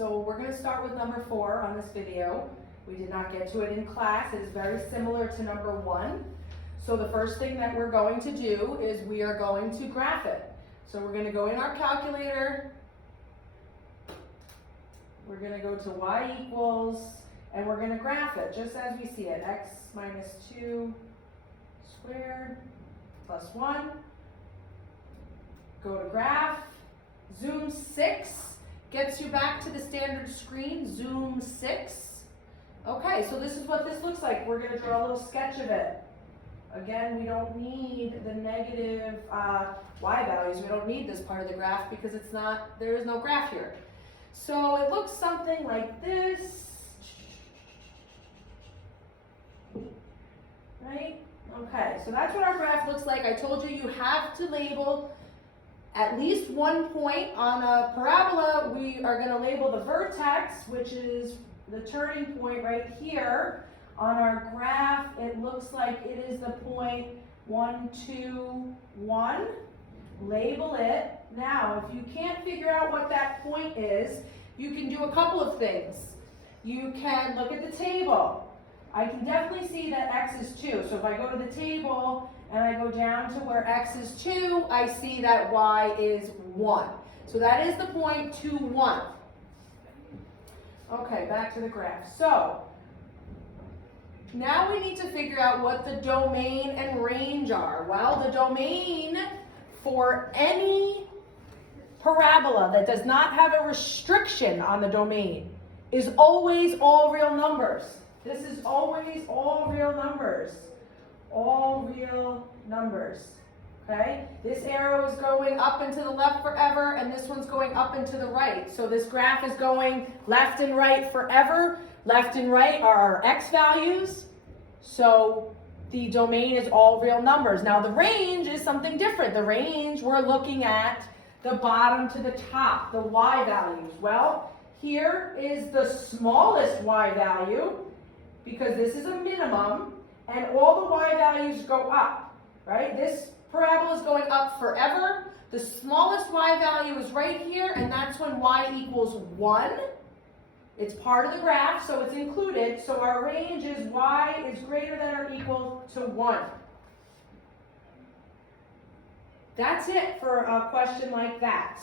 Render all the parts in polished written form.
So we're going to start with number 4 on this video. We did not get to it in class. It is very similar to number 1. So the first thing that we're going to do is we are going to graph it. So we're going to go in our calculator. We're going to go to y equals, and we're going to graph it just as we see it. X minus 2 squared plus 1. Go to graph. Zoom 6 gets you back to the standard screen. Zoom 6. Okay, so this is what this looks like. We're going to draw a little sketch of it. Again, we don't need the negative y values. We don't need this part of the graph because it's not, there is no graph here. So it looks something like this. Right? Okay, so that's what our graph looks like. I told you you have to label at least one point on a parabola. We are going to label the vertex, which is the turning point right here. On our graph, it looks like it is the point 1, 2, 1. Label it. Now, if you can't figure out what that point is, you can do a couple of things. You can look at the table. I can definitely see that x is 2. So if I go to the table and I go down to where x is 2, I see that y is 1. So that is the point 2, 1. Okay, back to the graph. So now we need to figure out what the domain and range are. Well, the domain for any parabola that does not have a restriction on the domain is always all real numbers. This is always all real numbers. All real numbers. Okay? This arrow is going up and to the left forever, and this one's going up and to the right. So this graph is going left and right forever. Left and right are our x values. So the domain is all real numbers. Now the range is something different. The range, we're looking at the bottom to the top, the y values. Well, here is the smallest y value, because this is a minimum, and all the y values go up, right? This parabola is going up forever. The smallest y value is right here, and that's when y equals 1. It's part of the graph, so it's included. So our range is y is greater than or equal to 1. That's it for a question like that.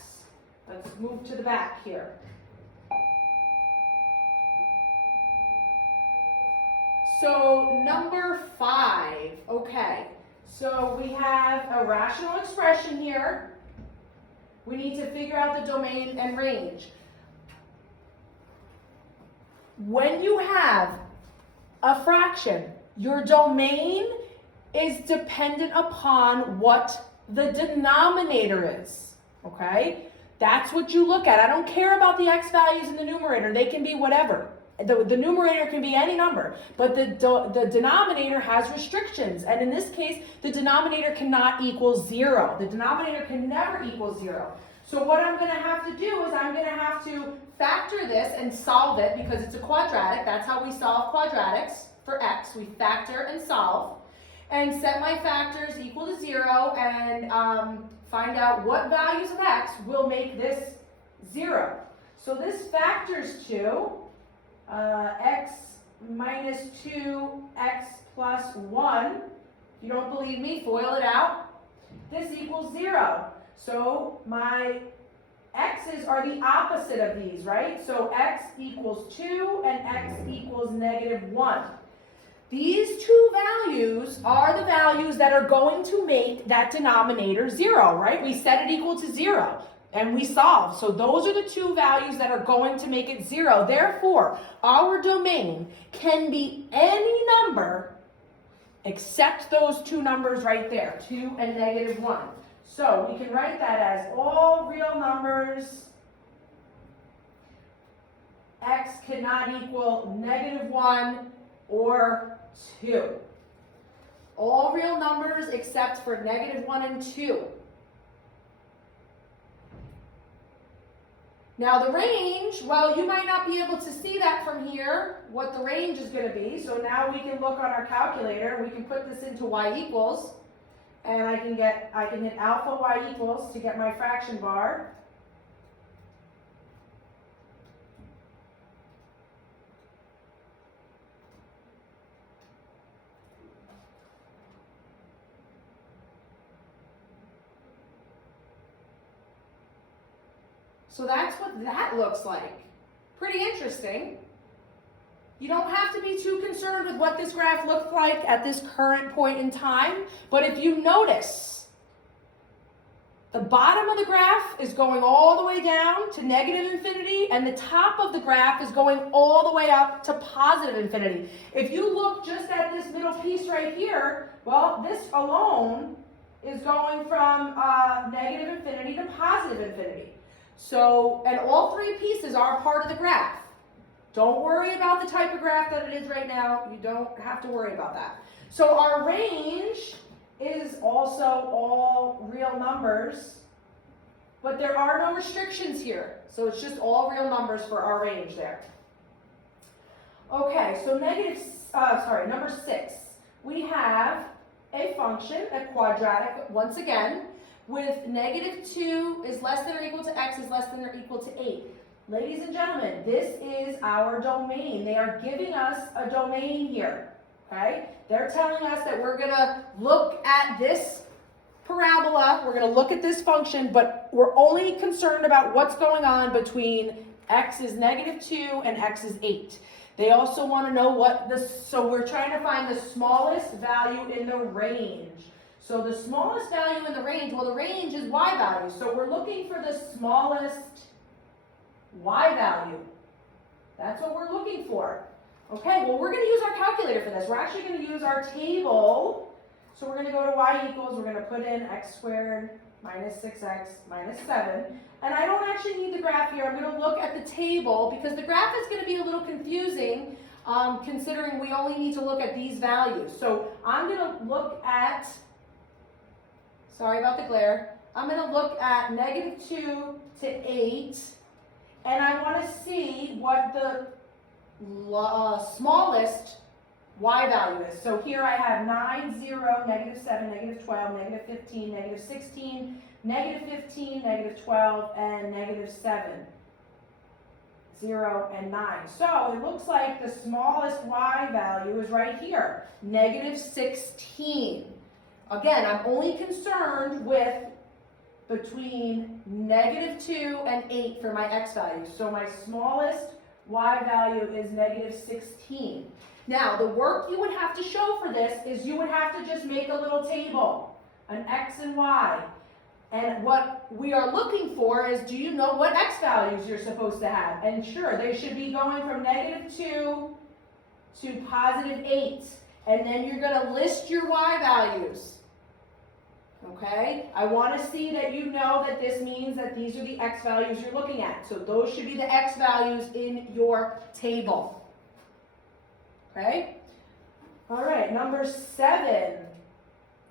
Let's move to the back here. So number 5, okay. So we have a rational expression here. We need to figure out the domain and range. When you have a fraction, your domain is dependent upon what the denominator is, okay? That's what you look at. I don't care about the x values in the numerator. They can be whatever. The numerator can be any number, but the denominator has restrictions. And in this case, the denominator cannot equal 0. The denominator can never equal 0. So what I'm going to have to do is I'm going to have to factor this and solve it because it's a quadratic. That's how we solve quadratics for x. We factor and solve. And set my factors equal to 0 and find out what values of x will make this 0. So this factors to x minus 2x plus 1. If you don't believe me, FOIL it out. This equals 0. So my x's are the opposite of these, right? So x equals 2 and x equals negative 1. These two values are the values that are going to make that denominator 0, right? We set it equal to 0 and we solve. So those are the two values that are going to make it 0. Therefore, our domain can be any number except those two numbers right there, 2 and negative 1. So we can write that as all real numbers. X cannot equal negative 1 or 2. All real numbers except for negative 1 and 2. Now the range, well, you might not be able to see that from here, what the range is going to be. So now we can look on our calculator and we can put this into y equals. And I can hit alpha y equals to get my fraction bar. So that's what that looks like. Pretty interesting. You don't have to be too concerned with what this graph looks like at this current point in time, but if you notice, the bottom of the graph is going all the way down to negative infinity, and the top of the graph is going all the way up to positive infinity. If you look just at this middle piece right here, well, this alone is going from negative infinity to positive infinity. So, and all three pieces are part of the graph. Don't worry about the type of graph that it is right now. You don't have to worry about that. So our range is also all real numbers, but there are no restrictions here. So it's just all real numbers for our range there. Okay, so number 6. We have a function, a quadratic, once again, with -2 is less than or equal to x is less than or equal to 8. Ladies and gentlemen, this is our domain. They are giving us a domain here, okay? They're telling us that we're going to look at this parabola, we're going to look at this function, but we're only concerned about what's going on between x is -2 and x is 8. They also want to know so we're trying to find the smallest value in the range. So the smallest value in the range, well, the range is y value. So we're looking for the smallest y value. That's what we're looking for. Okay, well, we're going to use our calculator for this. We're actually going to use our table. So we're going to go to y equals, we're going to put in x squared minus 6x minus 7. And I don't actually need the graph here. I'm going to look at the table because the graph is going to be a little confusing considering we only need to look at these values. So I'm going to look at, sorry about the glare, I'm going to look at -2 to 8. And I want to see what the smallest y value is. So here I have 9, 0, -7, -12, -15, -16, -15, -12, and -7. 0 and 9. So it looks like the smallest y value is right here, -16. Again, I'm only concerned with between -2 and 8 for my x values. So my smallest y value is -16. Now, the work you would have to show for this is you would have to just make a little table, an x and y. And what we are looking for is, do you know what x values you're supposed to have? And sure, they should be going from -2 to +8. And then you're going to list your y values. Okay? I want to see that you know that this means that these are the x values you're looking at. So those should be the x values in your table. Okay? All right, number 7.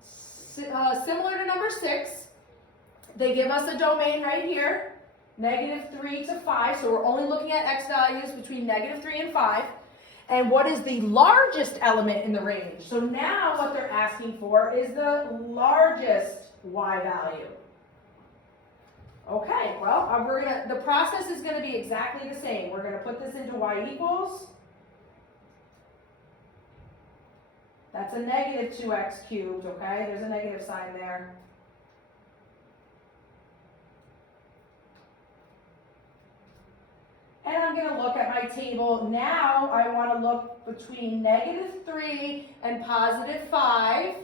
Similar to number 6, they give us a domain right here, -3 to 5. So we're only looking at x values between -3 and 5. And what is the largest element in the range? So now what they're asking for is the largest y value. Okay, well, the process is going to be exactly the same. We're going to put this into y equals. That's a -2x cubed, okay? There's a negative sign there. And I'm going to look at my table. Now I want to look between -3 and +5.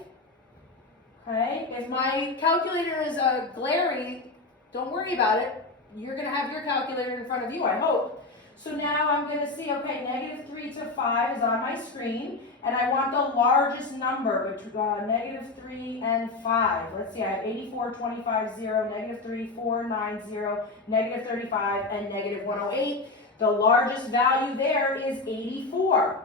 Okay, if my calculator is glary, don't worry about it. You're going to have your calculator in front of you, I hope. So now I'm going to see, okay, -3 to 5 is on my screen. And I want the largest number between -3 and 5. Let's see, I have 84, 25, 0, -3, 4, 9, 0, -35, and -108. The largest value there is 84.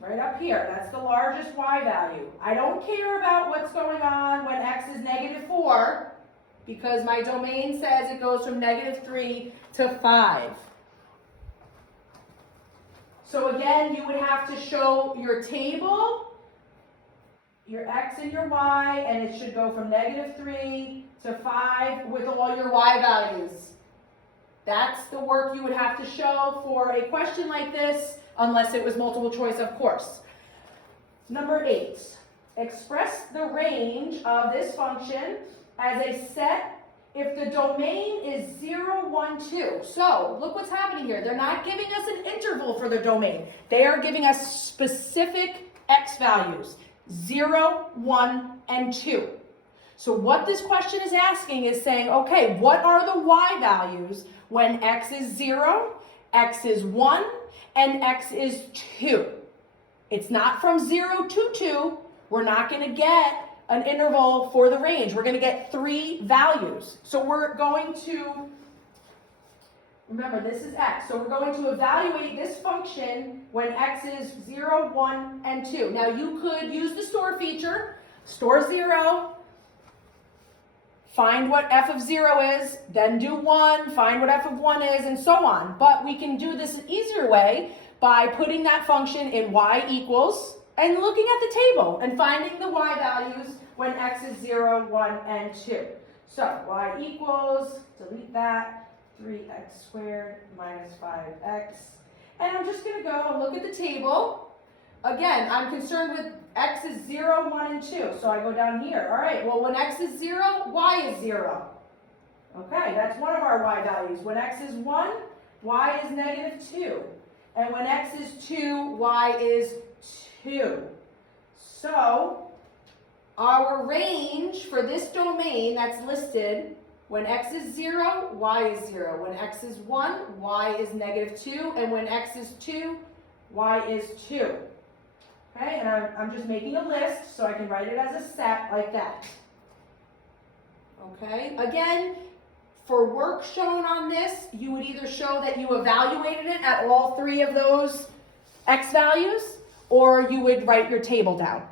Right up here, that's the largest y value. I don't care about what's going on when x is -4, because my domain says it goes from -3 to 5. So again, you would have to show your table, your x and your y, and it should go from -3 to 5 with all your y values. That's the work you would have to show for a question like this, unless it was multiple choice, of course. Number 8, express the range of this function as a set if the domain is 0, 1, 2. So look what's happening here. They're not giving us an interval for the domain. They are giving us specific x values, 0, 1, and 2. So what this question is asking is saying, okay, what are the y values when x is 0, x is 1, and x is 2? It's not from 0 to 2. We're not going to get an interval for the range. We're going to get 3 values. So we're going to, remember this is x, so we're going to evaluate this function when x is 0, 1, and 2. Now you could use the store feature, store 0, find what f of 0 is, then do 1, find what f of 1 is, and so on. But we can do this an easier way by putting that function in y equals and looking at the table and finding the y values when x is 0, 1, and 2. So y equals, delete that, 3x squared minus 5x. And I'm just going to go and look at the table. Again, I'm concerned with x is 0, 1, and 2. So I go down here. All right, well, when x is 0, y is 0. Okay, that's one of our y values. When x is 1, y is negative 2. And when x is 2, y is 2. So our range for this domain that's listed, when x is 0, y is 0. When x is 1, y is negative 2. And when x is 2, y is 2. Okay, and I'm just making a list so I can write it as a set like that. Okay, again, for work shown on this, you would either show that you evaluated it at all 3 of those x values, or you would write your table down.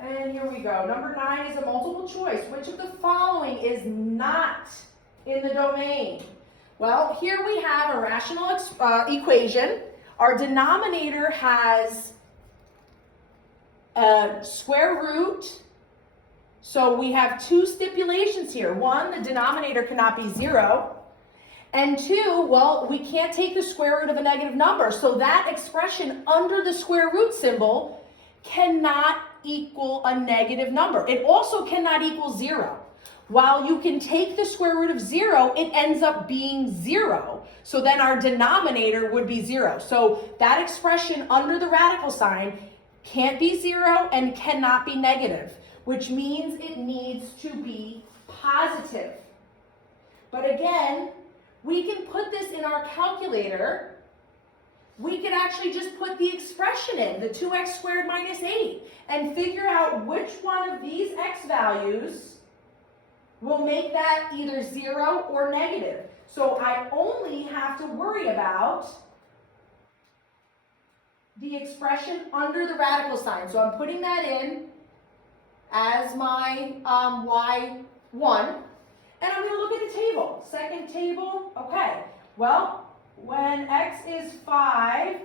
And here we go. Number 9 is a multiple choice. Which of the following is not in the domain? Well, here we have a rational equation. Our denominator has a square root. So we have 2 stipulations here. 1, the denominator cannot be 0. And 2, well, we can't take the square root of a negative number. So that expression under the square root symbol cannot equal a negative number. It also cannot equal 0. While you can take the square root of 0, it ends up being 0. So then our denominator would be 0. So that expression under the radical sign can't be 0 and cannot be negative, which means it needs to be positive. But again, we can put this in our calculator. We can actually just put the expression in, the 2x squared minus 8, and figure out which one of these x values will make that either 0 or negative. So I only have to worry about the expression under the radical sign. So I'm putting that in as my y1. And I'm going to look at the table. Second table, okay. Well, when x is 5,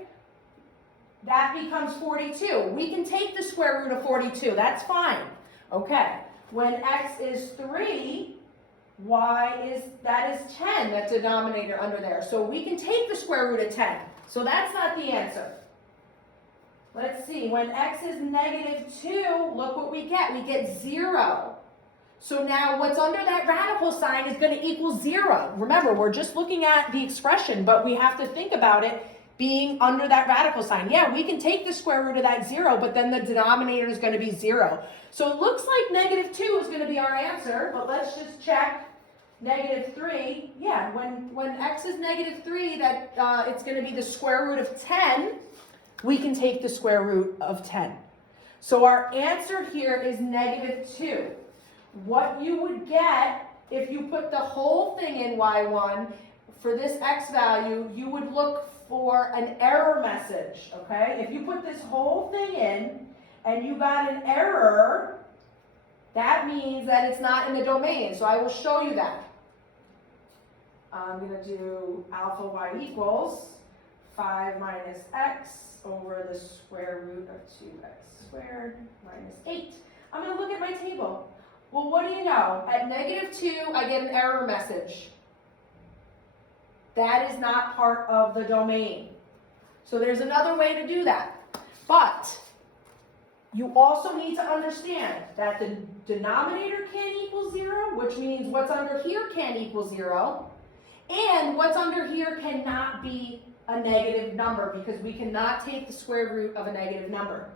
that becomes 42. We can take the square root of 42. That's fine. Okay. When x is 3, that is 10, that denominator under there. So we can take the square root of 10. So that's not the answer. Let's see. When x is negative 2, look what we get. We get 0. So now what's under that radical sign is going to equal 0. Remember, we're just looking at the expression, but we have to think about it being under that radical sign. Yeah, we can take the square root of that 0, but then the denominator is going to be 0. So it looks like negative 2 is going to be our answer, but let's just check negative 3. Yeah, when x is negative 3, that it's going to be the square root of 10. We can take the square root of 10. So our answer here is negative 2. What you would get if you put the whole thing in y1 for this x value, you would look for an error message, okay? If you put this whole thing in and you got an error, that means that it's not in the domain. So I will show you that. I'm going to do alpha y equals 5 minus x over the square root of 2x squared minus 8. I'm going to look at my table. Well, what do you know? At negative 2, I get an error message. That is not part of the domain. So there's another way to do that. But You also need to understand that the denominator can't equal 0, which means what's under here can't equal 0, and what's under here cannot be a negative number because we cannot take the square root of a negative number.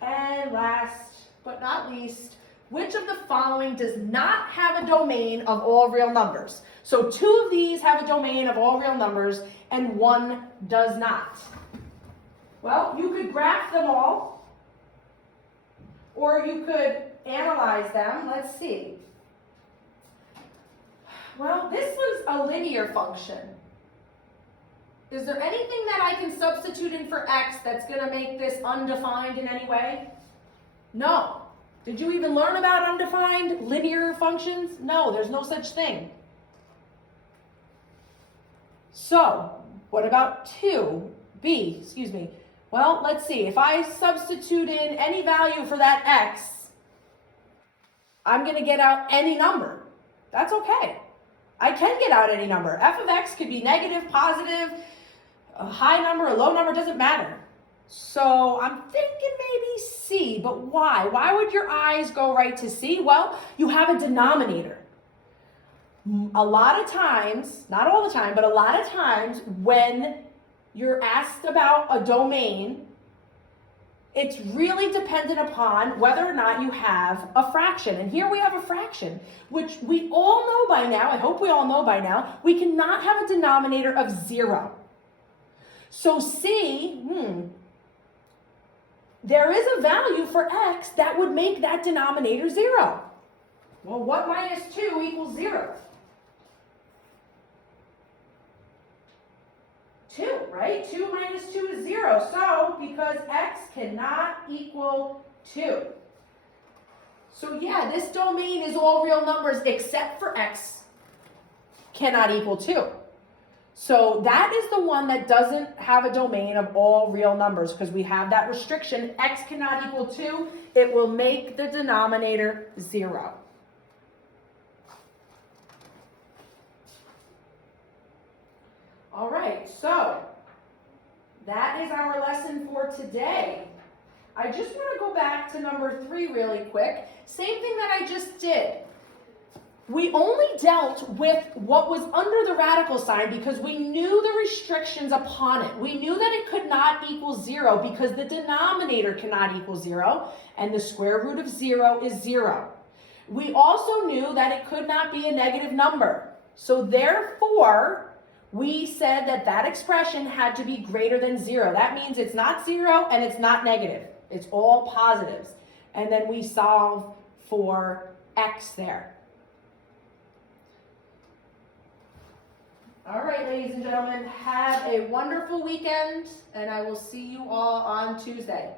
And last but not least, which of the following does not have a domain of all real numbers? So 2 of these have a domain of all real numbers and 1 does not. Well, you could graph them all, or you could analyze them. Let's see. Well, this was a linear function. Is there anything that I can substitute in for x that's going to make this undefined in any way? No. Did you even learn about undefined linear functions? No, there's no such thing. So, what about 2b, excuse me. Well, let's see. If I substitute in any value for that x, I'm going to get out any number. That's okay. I can get out any number. F of x could be negative, positive, a high number, a low number, doesn't matter. So I'm thinking maybe C, but why? Why would your eyes go right to C? Well, you have a denominator. A lot of times, not all the time, but a lot of times when you're asked about a domain, it's really dependent upon whether or not you have a fraction. And here we have a fraction, which we all know by now, I hope we all know by now, we cannot have a denominator of 0. So C, there is a value for x that would make that denominator 0. Well, what minus 2 equals 0? 2, right? 2 minus 2 is 0. So, because x cannot equal 2. So yeah, this domain is all real numbers except for x cannot equal 2. So that is the one that doesn't have a domain of all real numbers because we have that restriction, x cannot equal 2. It will make the denominator 0. All right, so that is our lesson for today. I just want to go back to number 3 really quick. Same thing that I just did. We only dealt with what was under the radical sign because we knew the restrictions upon it. We knew that it could not equal 0 because the denominator cannot equal 0 and the square root of 0 is 0. We also knew that it could not be a negative number. So therefore, we said that that expression had to be greater than 0. That means it's not 0 and it's not negative. It's all positives. And then we solve for x there. All right, ladies and gentlemen, have a wonderful weekend, and I will see you all on Tuesday.